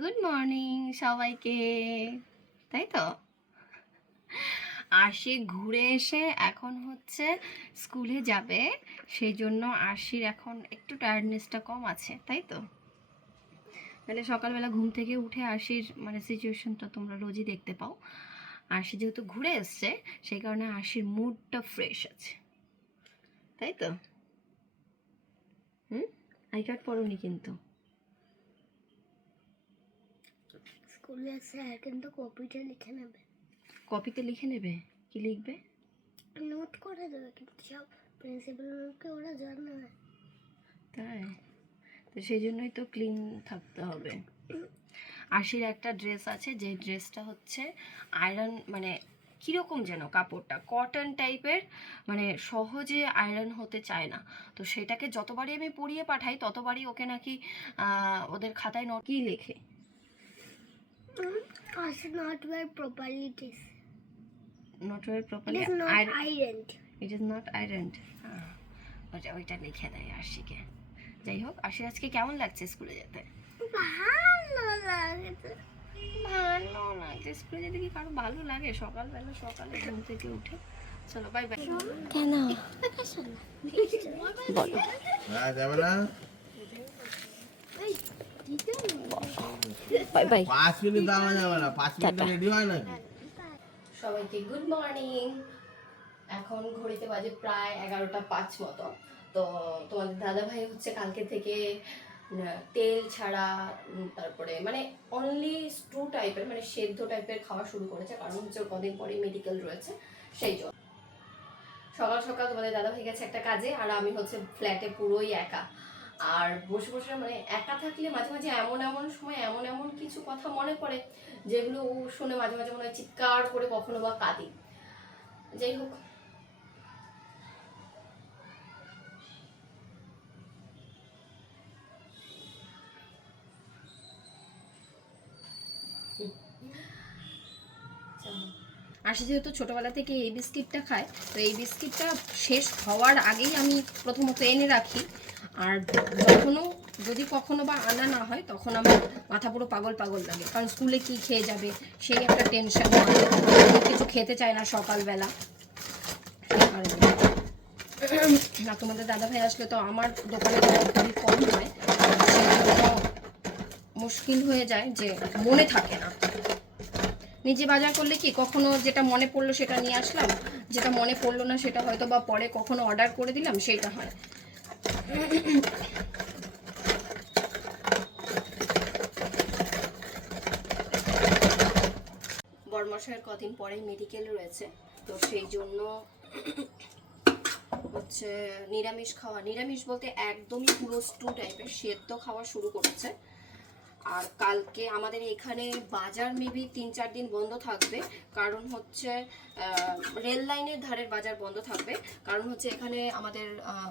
Good morning সবাইকে। তাই তো? আশি ঘুরে এসে এখন হচ্ছে স্কুলে যাবে সেই জন্য আশির এখন একটু টায়ার্ডনেসটা কম আছে, তাই তো? তাহলে সকালবেলা ঘুম থেকে উঠে আশির মানে সিচুয়েশনটা তোমরা রোজই দেখতে পাও। আশি যেহেতু ঘুরে এসছে, সেই কারণে আশির মুডটা ফ্রেশ আছে। তাই তো? হুম? আই কার্ড পড়োনি কিন্তু। স্কুলে স্যার কিন্তু কপিটা লিখে নেবে। কপিতে লিখে নেবে? কি লিখবে? নোট করে দেবে কিন্তু সব প্রিন্সিপালকে ওরা জানে তাই? তো সেই জন্যই তো ক্লিন থাকতে হবে। আশির একটা ড্রেস আছে যে ড্রেসটা হচ্ছে আয়রন মানে কীরকম যেন কাপড়টা কটন টাইপের মানে সহজে আয়রন হতে চায় না। তো সেটাকে যতবারই আমি পরিয়ে পাঠাই ততবারই ওকে নাকি ওদের খাতায় নোট কি লেখে? As not wear properly this not well it properly is not ironed it is not ironed ওইটা ওইটা লিখে দেয় আশিকে। যাই হোক আশি আজকে কেমন লাগছে স্কুলে যেতে? ভালো লাগে ভালো লাগছে। স্কুলে যেতে কি কারও ভালো লাগে? সকালবেলা সকালে ঘুম থেকে উঠে। চলো বাই বাই কেন? বলো হ্যাঁ যাবে না। Bye by. পাঁচ মিনিট যাবে না পাঁচ মিনিট রেডি হয় নাকি? সবাইকে গুড মর্নিং এখন ঘড়িতে বাজে প্রায় এগারোটা পাঁচ মতো। তো তোমাদের দাদা ভাই হচ্ছে কালকে থেকে তেল ছাড়া তারপরে মানে অনলি স্টু টাইপের মানে সেদ্ধ টাইপের খাওয়া শুরু করেছে। কারণ হচ্ছে ওর কদিন পরে মেডিকেল রয়েছে সেই জন্য। সকাল সকাল তোমাদের দাদা ভাই গেছে একটা কাজে আর আমি হচ্ছে ফ্ল্যাটে পুরোই একা। আর বসে বসে মানে একা থাকলে মাঝে মাঝে এমন এমন সময় এমন এমন কিছু কথা মনে পড়ে, যেগুলো শুনে মাঝে মাঝে মনে হয় চিৎকার করে কখনো বা কাঁদি। যাই হোক। আশি যেহেতু ছোটবেলা থেকে এই বিস্কিটটা খায়, তো এই বিস্কিটটা শেষ হওয়ার আগেই আমি প্রথমত এনে রাখি। আর যখনও যদি কখনো বা আনা না হয়, তখন আমার মাথা পুরো পাগল পাগল লাগে। কারণ স্কুলে কি খেয়ে যাবে, সেই একটা টেনশন কিছু খেতে চায় না সকালবেলা। না, তোমাদের দাদা ভাই আসলে তো আমার দোকানে খুবই কম হয় মুশকিল হয়ে যায় যে মনে থাকে না। নিজে বাজার করলে কি, কখনো যেটা মনে পড়ল সেটা নিয়ে আসলাম, যেটা মনে পড়ল না সেটা হয়তো বা পরে কখনো অর্ডার করে দিলাম, সেইটা হয়। বর্মশাইয়ের কদিন পরেই মেডিকেল রয়েছে। তো সেই জন্য হচ্ছে নিরামিষ খাওয়া। নিরামিষ বলতে একদমই পুরো স্টু টাইপের সেদ্ধ খাওয়া শুরু করেছে। আর কালকে আমাদের এখানে বাজার মেবি তিন চার দিন বন্ধ থাকবে। কারণ হচ্ছে রেল লাইনের ধারের বাজার বন্ধ থাকবে। কারণ হচ্ছে এখানে আমাদের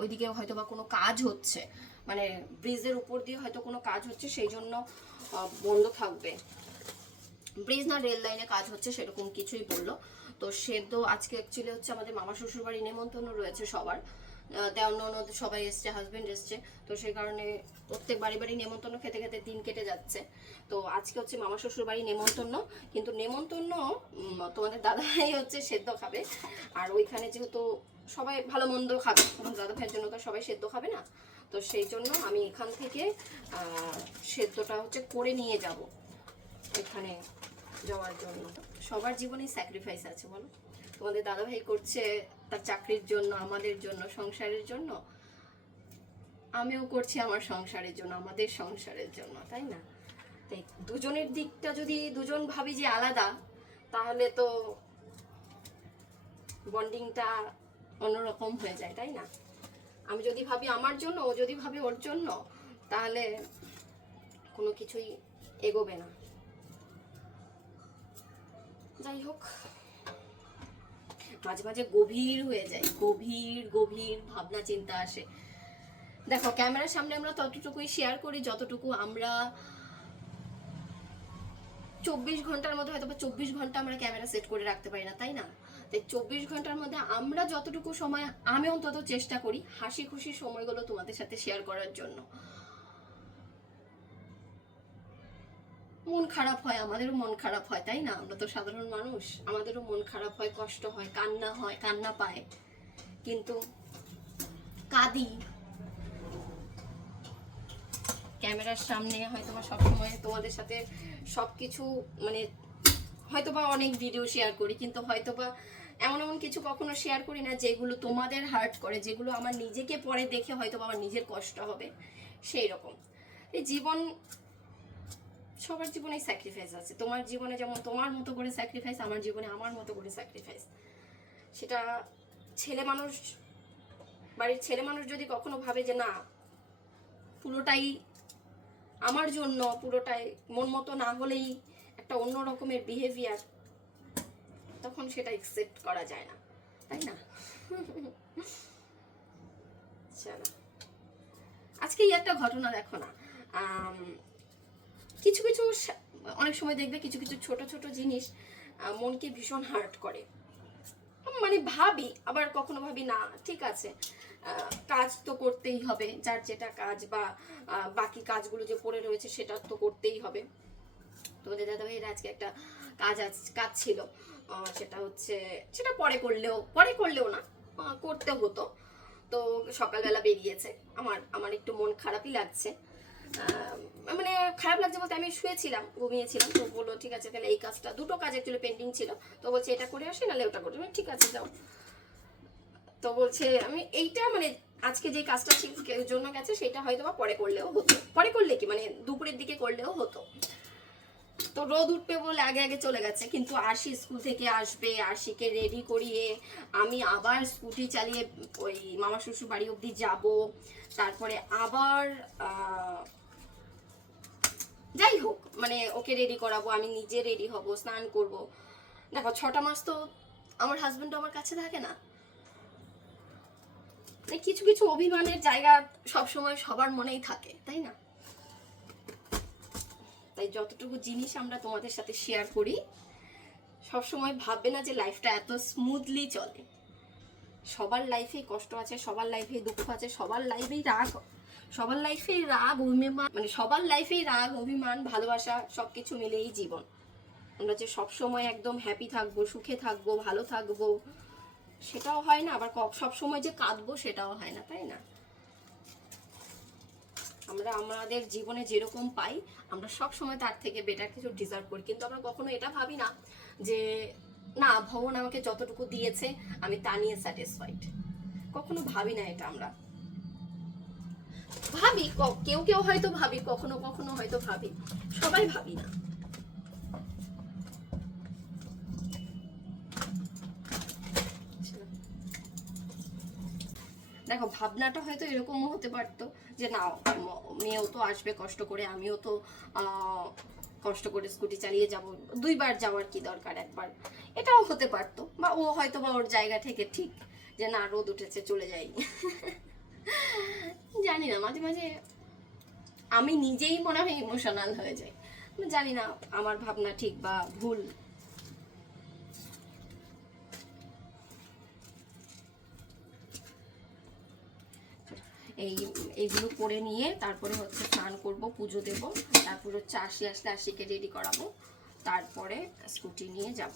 ওইদিকে হয়তো বা কোনো কাজ হচ্ছে। মানে ব্রিজের উপর দিয়ে হয়তো কোনো কাজ হচ্ছে, সেই জন্য বন্ধ থাকবে। ব্রিজ না রেল লাইনে কাজ হচ্ছে সেরকম কিছুই বলল। তো সেদ্ধ আজকে অ্যাকচুয়ালি হচ্ছে আমাদের মামা শ্বশুর বাড়ি নেমন্তন্ন রয়েছে সবার। দেওয়ার ননদ সবাই এসছে হাজবেন্ড এসছে। তো সেই কারণে প্রত্যেক বাড়ি বাড়ি নেমন্তন্ন খেতে খেতে দিন কেটে যাচ্ছে। তো আজকে হচ্ছে মামা শ্বশুর বাড়ি নেমন্তন্ন, কিন্তু নেমন্তন্ন তোমাদের দাদাই হচ্ছে সেদ্ধ খাবে। আর ওইখানে যেহেতু সবাই ভালো মন্দ খাবে, তোমার দাদা ভাইয়ের জন্য তো সবাই সেদ্ধ খাবে না। তো সেই জন্য আমি এখান থেকে সেদ্ধটা হচ্ছে করে নিয়ে যাব। এখানে যাওয়ার জন্য। সবার জীবনেই স্যাক্রিফাইস আছে, বলো। তোমাদের দাদাভাই করছে তার চাকরির জন্য, আমাদের জন্য, সংসারের জন্য? আমিও করছি আমার সংসারের জন্য, আমাদের সংসারের জন্য, তাই না? তাই দুজনের দিকটা যদি দুজন ভাবি যে আলাদা, তাহলে তো বন্ডিংটা অন্যরকম হয়ে যায়, তাই না? আমি যদি ভাবি আমার জন্য, ও যদি ভাবি ওর জন্য, তাহলে কোনো কিছুই এগোবে না। যাই হোক। মাঝে মাঝে গভীর হয়ে যায়। গভীর গভীর ভাবনা, চিন্তা আসে। দেখো, ক্যামেরার সামনে আমরা ততটুকুই শেয়ার করি যতটুকু আমরা চব্বিশ ঘণ্টার মধ্যে হয়তো বা চব্বিশ ঘণ্টা আমরা ক্যামেরা সেট করে রাখতে পারি না, তাই না? তাই চব্বিশ ঘণ্টার মধ্যে আমরা যতটুকু সময়, আমি অন্তত চেষ্টা করি হাসি খুশি সময়গুলো তোমাদের সাথে শেয়ার করার জন্য। মন খারাপ হয়, আমাদেরও মন খারাপ হয়, তাই না? আমরা তো সাধারণ মানুষ, আমাদেরও মন খারাপ হয়, কষ্ট হয়, কান্না হয়, কান্না পায়। কিন্তু কাঁদি। ক্যামেরার সামনে হয়তো বা সবসময় তোমাদের সাথে সব কিছু মানে হয়তো বা অনেক ভিডিও শেয়ার করি, কিন্তু হয়তো বা এমন এমন কিছু কখনো শেয়ার করি না, যেগুলো তোমাদের হার্ট করে, যেগুলো আমার নিজেকে পরে দেখে হয়তো বা আমার নিজের কষ্ট হবে সেই রকম এই জীবন সবার জীবনে স্যাক্রিফাইস আছে। তোমার জীবনে যেমন তোমার মতো করে স্যাক্রিফাইস আমার জীবনে আমার মতো করে স্যাক্রিফাইস সেটা ছেলে মানুষ, বাড়ির ছেলে মানুষ যদি কখনো ভাবে যে না, পুরোটাই আমার জন্য, পুরোটাই মন মতো না হলেই একটা অন্য রকমের বিহেভিয়ার তখন সেটা একসেপ্ট করা যায় না। তাই না? চলো। আজকে একটা ঘটনা দেখো না। কিছু কিছু অনেক সময় দেখবে কিছু কিছু ছোট ছোট জিনিস মনকে ভীষণ হার্ট করে। মানে ভাবি, আবার কখনো ভাবি, না, ঠিক আছে কাজ তো করতেই হবে, যার যেটা কাজ বা বাকি কাজগুলো যে পড়ে রয়েছে সেটা তো করতেই হবে। তোমাদের দাদা ভাইয়ের আজকে একটা কাজ আজ, কাজ ছিল সেটা হচ্ছে, সেটা পরে করলেও পরে করলেও না করতে হতো। তো সকালবেলা বেরিয়েছে, আমার আমার একটু মন খারাপই লাগছে। মানে খারাপ লাগছে বলতে আমি শুয়েছিলাম, ঘুমিয়েছিলাম। তো বলল, ঠিক আছে, তাহলে এই কাজটা, দুটো কাজ অ্যাকচুয়ালি পেন্ডিং ছিল। তো বলছে, এটা করে আসি, নাহলে ওটা করে ঠিক আছে, যাও। তো বলছে, আমি এইটা মানে আজকে যে কাজটা জন্য গেছে, সেটা হয়তো বা পরে করলেও হতো। পরে করলে কি? মানে দুপুরের দিকে করলেও হতো। তো রোদ উঠবে বলে আগে আগে চলে গেছে, কিন্তু আশি স্কুল থেকে আসবে আশিকে রেডি করিয়ে আমি আবার স্কুটি চালিয়ে ওই মামা শ্বশুর বাড়ি অবধি যাব। তারপরে আবার যাই হোক মানে ওকে রেডি করাবো, আমি নিজে রেডি হব, স্নান করব। দেখো, ছটা মাস তো আমার হাজবেন্ড আমার কাছে থাকে না। মানে কিছু কিছু অভিমানের জায়গা সবসময় সবার মনেই থাকে, তাই না? তাই যতটুকু জিনিস আমরা তোমাদের সাথে শেয়ার করি, সবসময় ভাববে না যে লাইফটা এত স্মুথলি চলে। সবার লাইফেই কষ্ট আছে, সবার লাইফেই দুঃখ আছে, সবার লাইফেই রাগ সবার লাইফেই রাগ, অভিমান মানে সবার লাইফেই রাগ, অভিমান, ভালোবাসা সব কিছু মিলেই জীবন। আমরা যে সব সময় একদম হ্যাপি থাকব, সুখে থাকব, ভালো থাকব, সেটাও হয় না। আবার সব সময় যে কাঁদবো, সেটাও হয় না, তাই না? আমরা আমাদের জীবনে যেরকম পাই, আমরা সব সময় তার থেকে বেটার কিছু ডিজার্ভ করি। কিন্তু আমরা কখনো এটা ভাবি না যে, না, ভগবান আমাকে যতটুকু দিয়েছে, আমি তা নিয়ে স্যাটিসফাইড কখনো ভাবি না এটা আমরা। ভাবি কেউ কেউ হয়তো ভাবি, কখনো কখনো হয়তো ভাবি। সবাই ভাবি না। দেখো, ভাবনাটা হয়তো এরকমও হতে পারতো যে, না মেয়েও তো আসবে কষ্ট করে, আমিও তো কষ্ট করে স্কুটি চালিয়ে যাব। দুইবার যাওয়ার কি দরকার একবার? এটাও হতে পারতো। বা ও হয়তো বা ওর জায়গা থেকে ঠিক যে, না, রোদ উঠেছে, চলে যাই। জানি না মাঝে মাঝে আমি নিজেই মনে হয় ইমোশনাল হয়ে যাই। জানি না আমার ভাবনা ঠিক বা ভুল। এই, এইগুলো করে নিয়ে তারপরে হচ্ছে স্নান করব, পুজো দেব, তারপর হচ্ছে আশি আসলে আশিকে রেডি করাবো, তারপরে স্কুটি নিয়ে যাব।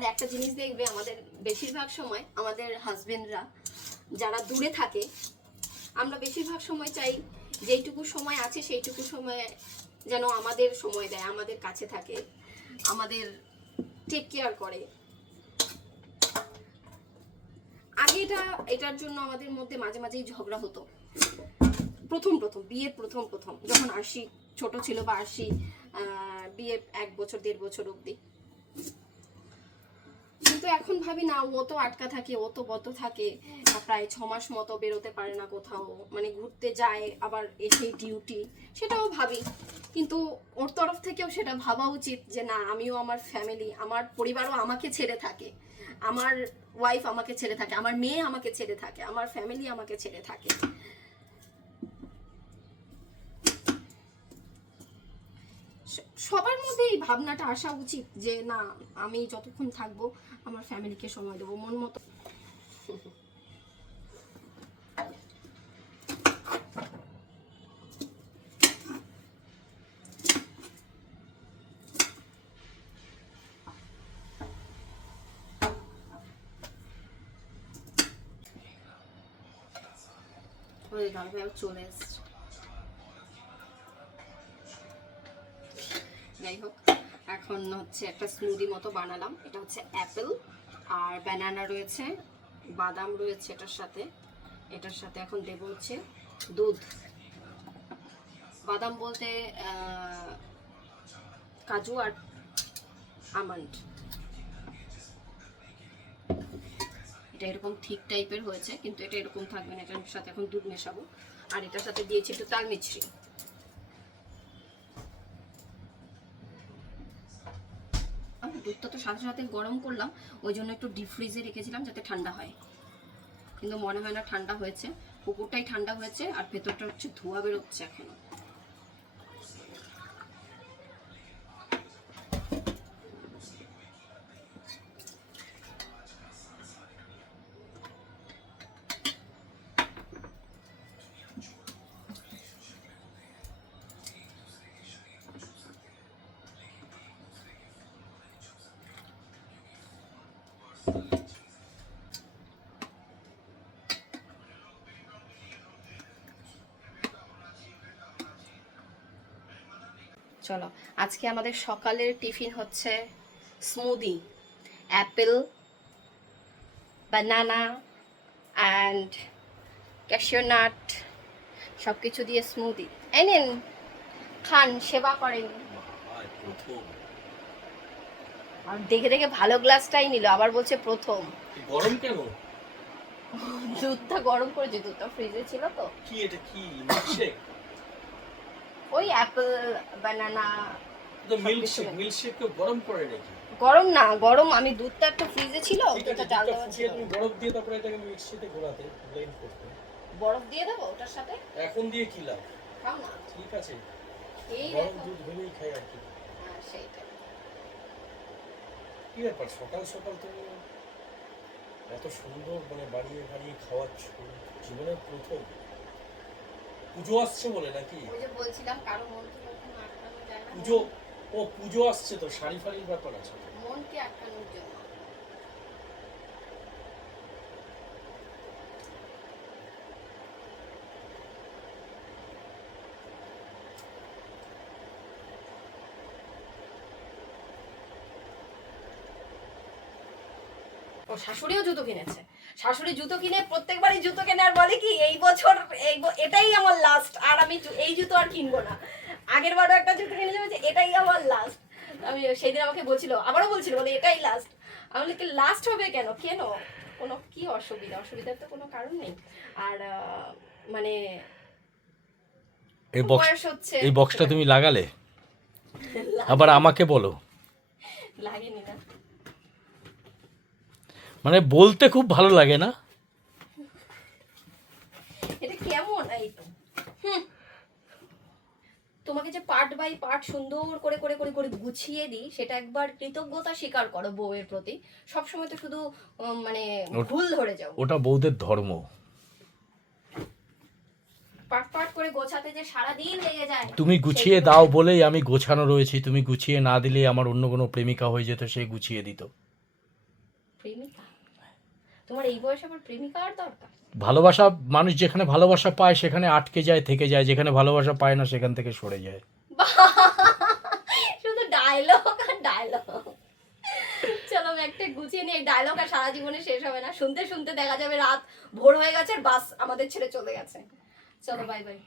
আর একটা জিনিস দেখবে আমাদের বেশিরভাগ সময় আমাদের হাজবেন্ডরা যারা দূরে থাকে, আমরা বেশিরভাগ সময় চাই যেইটুকু সময় আছে সেইটুকু সময় যেন আমাদের সময় দেয়, আমাদের কাছে থাকে, আমাদের টেক কেয়ার করে। আগে এটা, এটার জন্য আমাদের মধ্যে মাঝে মাঝেই ঝগড়া হতো। প্রথম প্রথম, বিয়ের প্রথম প্রথম, যখন আশি ছোট ছিল বা আরশি বিয়ে এক বছর, দেড় বছর অবধি। ভাবি, না, ও তো আটকা থাকে, ও তো বত থাকে। প্রায় ছ মাস মতো বেরোতে পারে না কোথাও। মানে ঘুরতে যায়, আবার এসে ডিউটি সেটাও ভাবি। কিন্তু ওর তরফ থেকেও সেটা ভাবা উচিত যে, না, আমিও আমার ফ্যামিলি আমার পরিবারও আমাকে ছেড়ে থাকে। আমার ওয়াইফ আমাকে ছেড়ে থাকে, আমার মেয়ে আমাকে ছেড়ে থাকে, আমার ফ্যামিলি আমাকে ছেড়ে থাকে। সবার মধ্যে এই ভাবনাটা আসা উচিত যে, না, আমি যতক্ষণ থাকব, আমার ফ্যামিলিকে সময় দেবো। মন মতো। চলে এসছে। যাই হোক, এখন হচ্ছে একটা স্মুদি মতো বানালাম। এটা হচ্ছে অ্যাপেল আর ব্যানানা রয়েছে, বাদাম রয়েছে এটার সাথে। এটার সাথে এখন দেবো হচ্ছে দুধ। বাদাম বলতে কাজু আর আমন্ড এটা এরকম ঠিক টাইপের হয়েছে, কিন্তু এটা এরকম থাকবে না, এটার সাথে এখন দুধ মেশাবো। আর এটার সাথে দিয়েছি একটু তাল মিছরি দুধটা তো সাথে সাথে গরম করলাম, ওই জন্য একটু ডিপ ফ্রিজে রেখেছিলাম যাতে ঠান্ডা হয়। কিন্তু মনে হয় না ঠান্ডা হয়েছে, পুকুরটাই ঠান্ডা হয়েছে, আর ভেতরটা হচ্ছে ধোয়া বেরোচ্ছে এখনও। চলো আজকে আমাদের সকালের টিফিন হচ্ছে smoothie apple banana and cashew nut সব কিছু দিয়ে স্মুদি। এই নিন খান সেবা করেন। আর দেখে দেখে ভালো গ্লাসটাই নিল আবার বলছে প্রথম। গরম কেন? দুধটা গরম করেছে দুধটা ফ্রিজে ছিল তো। কি এটা কি মিল্কশেক ওই অ্যাপেল বানানা তো মিল্কশেক মিল্কশেক কেউ গরম করে নাকি? গরম না গরম। আমি দুধটা একটু ফ্রিজে ছিল দুধটা চাল দেওয়া ছিল। তুমি বরফ দিয়ে তারপরে এটাকে মিক্সিতে ঘোরাতে ব্লেন্ড করতে? বরফ দিয়ে দেবো ওটার সাথে? এখন দিয়ে কি লাভ? খাও না। ঠিক আছে। এই দুধ ভেবেই খাই আর কি। হ্যাঁ সেইটাই। কি ব্যাপার? সকাল সকাল তুমি এত সুন্দর মানে বাড়িয়ে বাড়িয়ে খাওয়াচ্ছ জীবনের প্রথম। পুজো আসছে বলে নাকি? ওই যে বলছিলাম কারও মন আটকানো যায় না পুজো ও পুজো আসছে তো শাড়ি ফাড়ির ব্যাপার আছে মনকে আটকানোর জন্য? ও শাশুড়িও জুতো কিনেছে? শাশুড়ি জুতো কিনে প্রত্যেকবারই জুতো কেনে আর বলে কি এই বছর এই এটাই আমার লাস্ট আর আমি এই জুতো আর কিনবো না। আগের বারও একটা জুতো কিনে যাবে এটাই আমার লাস্ট আমি সেই দিন আমাকে বলছিল আবারও বলছিল বলে এটাই লাস্ট আমি বলি লাস্ট হবে কেন? কেন? কোনো কি অসুবিধা? অসুবিধার তো কোনো কারণ নেই। আর মানে এই বক্স হচ্ছে। এই বক্সটা তুমি লাগালে? আবার আমাকে বলো। লাগেনি না। মানে বলতে খুব ভালো লাগে না। এটা কেমন? এই তো। তোমাকে যে পার্ট বাই পার্ট সুন্দর করে করে করে করে গুছিয়ে দিই সেটা একবার কৃতজ্ঞতা স্বীকার করো বউয়ের প্রতি। সবসময় তো শুধু মানে ভুল ধরে যাও। ওটা বৌদের ধর্ম। পার্ট পার্ট করে গোছাতে যে সারা দিন লেগে যায় তুমি গুছিয়ে দাও বলেই আমি গোছানো রয়েছি। তুমি গুছিয়ে না দিলে আমার অন্য কোনো প্রেমিকা হয়ে যেত সে গুছিয়ে দিত। প্রেমিকা? তোমার এই বয়সে আমার প্রেমিকা আর দরকার। ভালোবাসা মানুষ যেখানে ভালোবাসা পায় সেখানে আটকে যায় থেকে যায় যেখানে ভালোবাসা পায় না সেখান থেকে সরে যায়। শুধু ডায়লগ আর ডায়লগ চলো একটা গুছিয়ে নিয়ে ডায়লগ আর সারা জীবনে শেষ হবে না। শুনতে শুনতে দেখা যাবে রাত ভোর হয়ে গেছে আর বাস আমাদের ছেড়ে চলে গেছে। চলো বাই বাই